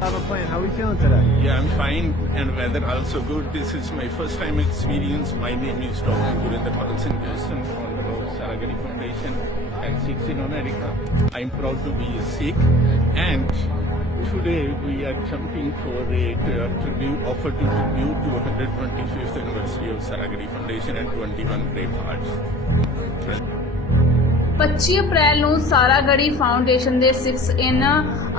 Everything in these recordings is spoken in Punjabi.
Have a plan. How are we feeling today? Yeah, I'm fine and weather also good. This is my first time experience. My name is Dr. Gurinder Pal Singh Jason, founder of Saragari Foundation and Sikhs in America. I'm proud to be a Sikh and today we are jumping for a uh, tribute, offer to tribute to 125th anniversary of Saragari Foundation and 21 Brave Hearts. 25 ਅਪ੍ਰੈਲ ਨੂੰ ਸਾਰਾਗੜੀ ਫਾਊਂਡੇਸ਼ਨ ਦੇ 6 ਇਨ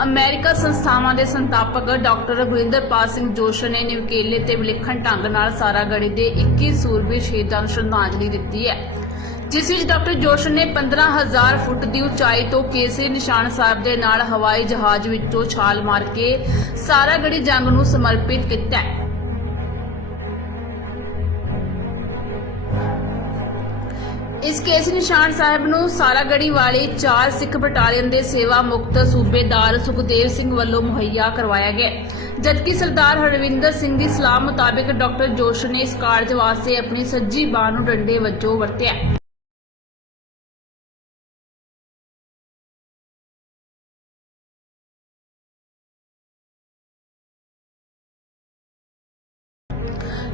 ਅਮਰੀਕਾ ਸੰਸਥਾਵਾਂ ਦੇ ਸੰਸਥਾਪਕ ਡਾਕਟਰ ਗੁਰਿੰਦਰਪਾਲ ਸਿੰਘ ਜੋਸ਼ ਨੇ ਨਿਵਕੇਲੇ ਤੇ ਵਿਲੱਖਣ ਢੰਗ ਨਾਲ ਸਾਰਾਗੜੀ ਦੇ 21 ਸੂਰਬੀ ਸ਼ਹੀਦਾਂ ਨੂੰ ਸ਼ਰਧਾਂਜਲੀ ਦਿੱਤੀ ਹੈ। ਜਿਸ ਵਿੱਚ ਡਾਕਟਰ ਜੋਸ਼ ਨੇ 15000 ਫੁੱਟ ਦੀ ਉਚਾਈ ਤੋਂ ਕੇਸਰੀ ਨਿਸ਼ਾਨ ਸਾਹਿਬ ਦੇ ਨਾਲ ਹਵਾਈ ਜਹਾਜ਼ ਵਿੱਚੋਂ ਛਾਲ ਮਾਰ ਕੇ ਸਾਰਾਗੜੀ ਜੰਗ ਨੂੰ ਸਮਰਪਿਤ ਕੀਤਾ ਹੈ। ਇਸ ਕੇਸ ਨਿਸ਼ਾਨ ਸਾਹਿਬ ਨੂੰ ਸਾਰਾਗੜੀ ਵਾਲੇ ਚਾਰ ਸਿੱਖ ਬਟਾਲੀਅਨ ਦੇ ਸੇਵਾ ਮੁਕਤ ਸੂਬੇਦਾਰ ਸੁਖਦੇਵ ਸਿੰਘ ਵੱਲੋਂ ਮੁਹੱਈਆ ਕਰਵਾਇਆ ਗਿਆ। ਜਦਕਿ ਸਰਦਾਰ ਹਰਵਿੰਦਰ ਸਿੰਘ ਦੀ ਸਲਾਹ ਮੁਤਾਬਿਕ ਡਾਕਟਰ ਜੋਸ਼ ਨੇ ਇਸ ਕਾਰਜ ਵਾਸਤੇ ਆਪਣੀ ਸੱਜੀ ਬਾਹ ਨੂੰ ਡੰਡੇ ਵਜੋਂ ਵਰਤਿਆ।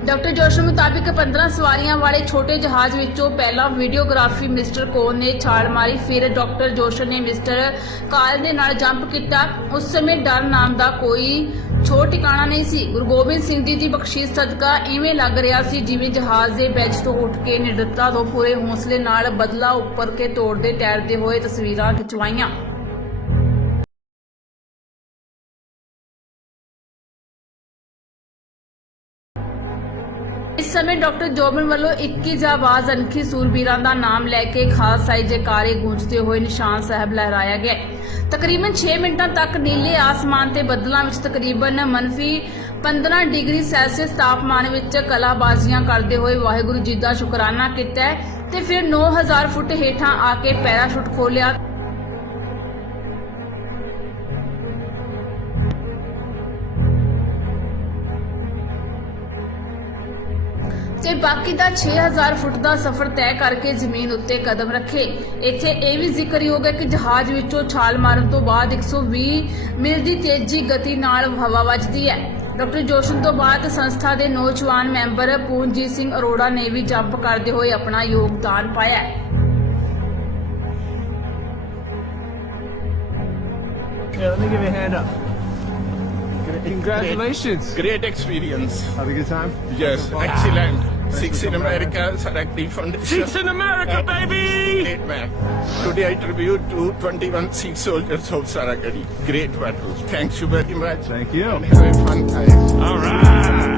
ਡਾਕਟਰ ਜੋਸ਼ ਮੁਤਾਬਿਕ 15 ਸਵਾਰੀਆਂ ਵਾਲੇ ਛੋਟੇ ਜਹਾਜ਼ ਵਿੱਚੋਂ ਪਹਿਲਾਂ ਵੀਡੀਓਗ੍ਰਾਫੀ ਮਿਸਟਰ ਕੋਨ ਨੇ ਛਾਲ ਮਾਰੀ, ਫਿਰ ਡਾਕਟਰ ਜੋਸ਼ ਨੇ ਮਿਸਟਰ ਕਾਲ ਦੇ ਨਾਲ ਜੰਪ ਕੀਤਾ। ਉਸ ਸਮੇਂ ਡਰ ਨਾਮ ਦਾ ਕੋਈ ਛੋ ਟਿਕਾਣਾ ਨਹੀਂ ਸੀ। ਗੁਰੂ ਗੋਬਿੰਦ ਸਿੰਘ ਜੀ ਦੀ ਬਖਸ਼ੀਸ ਸਦਕਾ ਇਵੇਂ ਲੱਗ ਰਿਹਾ ਸੀ ਜਿਵੇਂ ਜਹਾਜ਼ ਦੇ ਬੈਚ ਤੋਂ ਉੱਠ ਕੇ ਨਿਡਰਤਾ ਤੋਂ ਪੂਰੇ ਹੌਸਲੇ ਨਾਲ ਬਦਲਾ ਉੱਪਰ ਕੇ ਤੋੜਦੇ ਤੈਰਦੇ ਹੋਏ ਤਸਵੀਰਾਂ ਖਿਚਵਾਈਆਂ। ਇਸ ਸਮੇਂ ਡਾਕਟਰ ਜੋਬਨ ਵੱਲੋਂ 21 ਜਾਬਾਜ਼ ਅਨਖੀ ਸੂਰਬੀਰਾਂ ਦਾ ਨਾਮ ਲੈ ਕੇ ਖਾਲਸਾਈ ਜੈਕਾਰੇ ਗੂੰਜਦੇ ਹੋਏ ਨਿਸ਼ਾਨ ਸਾਹਿਬ ਲਹਿਰਾਇਆ ਗਿਆ ਤਕਰੀਬਨ 6 ਮਿੰਟਾਂ ਤੱਕ ਨੀਲੇ ਆਸਮਾਨ ਤੇ ਬੱਦਲਾਂ ਵਿੱਚ ਤਕਰੀਬਨ ਮਨਫੀ 15 ਡਿਗਰੀ ਸੈਲਸੀਅਸ ਤਾਪਮਾਨ ਵਿੱਚ ਕਲਾਬਾਜ਼ੀਆਂ ਕਰਦੇ ਹੋਏ ਵਾਹਿਗੁਰੂ ਜੀ ਦਾ ਸ਼ੁਕਰਾਨਾ ਕੀਤਾ ਤੇ ਫਿਰ 9000 ਫੁੱਟ ਹੇਠਾਂ ਆ ਕੇ ਪੈਰਾਸ਼ੂਟ ਖੋਲਿਆ ਤੇ ਬਾਕੀ ਦਾ 6000 ਫੁੱਟ ਦਾ ਸਫ਼ਰ ਤੈਅ ਕਰਕੇ ਜ਼ਮੀਨ ਉੱਤੇ ਕਦਮ ਰੱਖੇ ਇੱਥੇ ਇਹ ਵੀ ਜ਼ਿਕਰਯੋਗ ਹੈ ਕਿ ਜਹਾਜ਼ ਵਿੱਚੋਂ ਛਾਲ ਮਾਰਨ ਤੋਂ ਬਾਅਦ 120 ਮੀਲ ਦੀ ਤੇਜ਼ੀ ਗਤੀ ਨਾਲ ਹਵਾ ਵੱਜਦੀ ਹੈ ਡਾਕਟਰ ਜੋਸ਼ਨ ਤੋਂ ਬਾਅਦ ਸੰਸਥਾ ਦੇ ਨੌਜਵਾਨ ਮੈਂਬਰ ਪੂਨਜੀਤ ਸਿੰਘ ਅਰੋੜਾ ਨੇ ਵੀ ਜੰਪ ਕਰਦੇ ਹੋਏ ਆਪਣਾ ਯੋਗਦਾਨ ਪਾਇਆ ਹੈ Yeah, let me give you a hand up. Congratulations. Great, great experience. Have a good time? Yes, excellent. Six in America, Saragari Foundation. Six in America, baby! Great man. Today I tribute to 21 Sikh soldiers of Saragari. Great battle. Thanks you very much. Thank you. And have a fun time. All right.